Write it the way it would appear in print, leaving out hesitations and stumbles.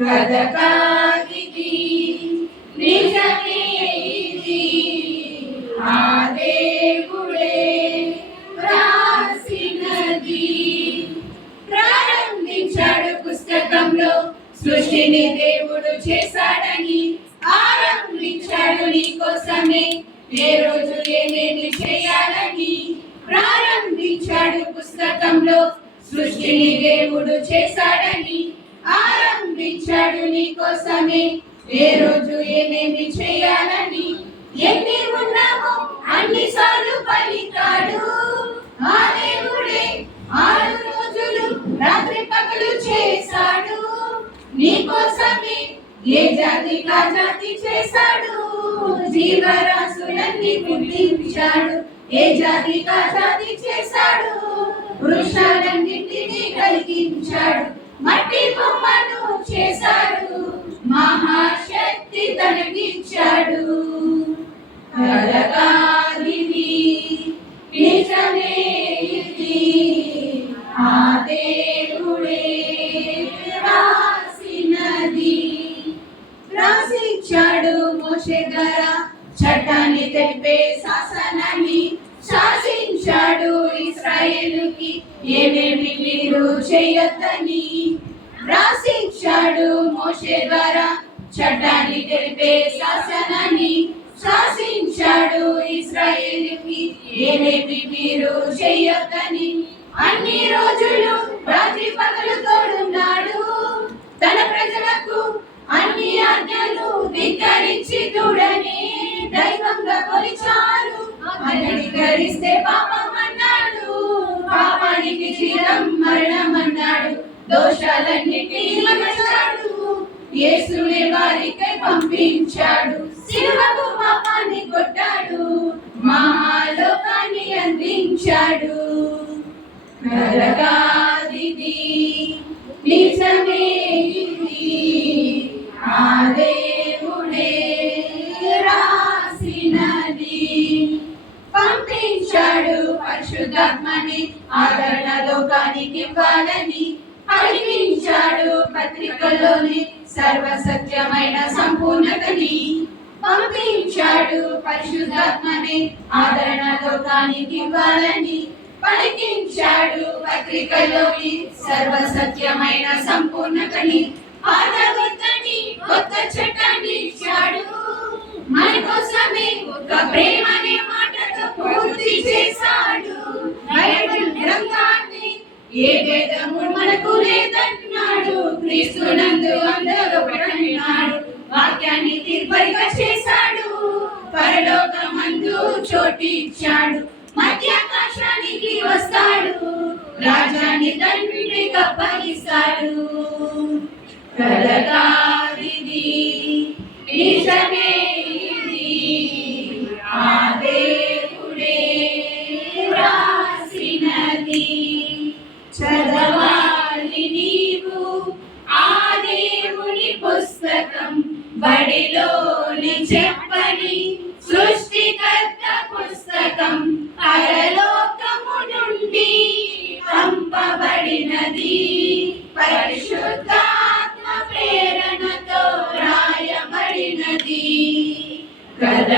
కథ కాదిది నిజమే ఇది ఆ దేవుడే రాసినది. ప్రారంభించాడు పుస్తకంలో సృష్టిని దేవుడు చేశాడని, ఆరంభించాడు నీ కోసమే ఏ రోజు ఏమేమి చేయాలని. ప్రారంభించాడు పుస్తకంలో సృష్టిని దేవుడు చేశాడని, ఆరంభించాడు నీ కోసమే ఏ రోజు ఏమేమి చేయాలని. ఎన్ని ఉన్నామో అన్నిసార్లు పలికాడు ఆ దేవుడే 6 రోజులు రాత్రి పగలు చేశాడు నీ కోసమే ఏ జాతి కా జాతి చేశాడు. జీవరాశులన్నీ పుట్టించాడు ఏ జాతి కా జాతి చేశాడు. వృక్షాలన్నింటినీ కలిగించాడు మట్టి బొమ్మను చేశాడు మహాశక్తి తనకిచ్చాడు. కలగాలివి నిజమే ఇది ఆ దేవుడే రాసినది. రాసిచ్చాడు మోషే ద్వారా చట్టాన్ని తెలిపే శాసనాన్ని, శాసించాడు ఇశ్రాయేలుకి ఏమేమి మీరు చేయొద్దని. రాసిచ్చాడు మోషే ద్వారా చట్టాన్ని తెలిపే శాసనాన్ని, శాసించాడు ఇశ్రాయేలుకి ఏమేమి మీరు చేయొద్దని. అన్ని రోజులు రాత్రి పగలు తోడున్నాడు తన ప్రజలకు అన్ని ఆజ్ఞలు ధిక్కరించి చూడని దైవంగా కొలిచారు. అంగీకరిస్తే పాపం అన్నాడు, పాపానికి జీతం మరణం అన్నాడు, దోషాలన్నిటినీ మరచాడు. యేసునే వారికై పంపించాడు, సిలువకు పాపాన్ని కొట్టాడు, మహాలోకాన్ని అందించాడు. కలగాదిది నిజమే ఇది ఆ దేవుడే రాసినది. పంపించాడు పరిశుద్ధాత్మని ఆదరణ లోకానికి ఇవ్వాలని, పలికించాడు పత్రికలోని సర్వసత్యమైన సంపూర్ణతని. పంపించాడు పరిశుద్ధాత్మని ఆదరణ లోకానికి ఇవ్వాలని, పలికించాడు పత్రికలోని సర్వసత్యమైన సంపూర్ణతని. పాతగొత్తని కొత్త చట్టాన్ని ఇచ్చాడు మన కోసమే ఒక ప్రేమ అనే మాటతో పూర్తి చేశాడు. బైబిల్ గ్రంథాన్ని ఏ భేదము మనకు లేదన్నాడు, క్రీస్తునందు అందరూ ఒకటన్నాడు. వాక్యాన్ని తీర్పరిగా చేశాడు, పరలోకమందు చోటిచ్చాడు, మధ్యాకాశానికి వస్తాడు, రాజాని తండ్రికి అప్పగిస్తాడు. కలగాదిది నిజమే ఇది ఆ దేవుడే రాసినది. చదవాలి నీవు ఆ దేవుని పుస్తకం, బడిలోని చెప్పని సృష్టికర్త పుస్తకం, పరలోకము నుండి పంపబడినది, పరిశుద్ధాత్మ ప్రేరణతో రాయబడినది. కథ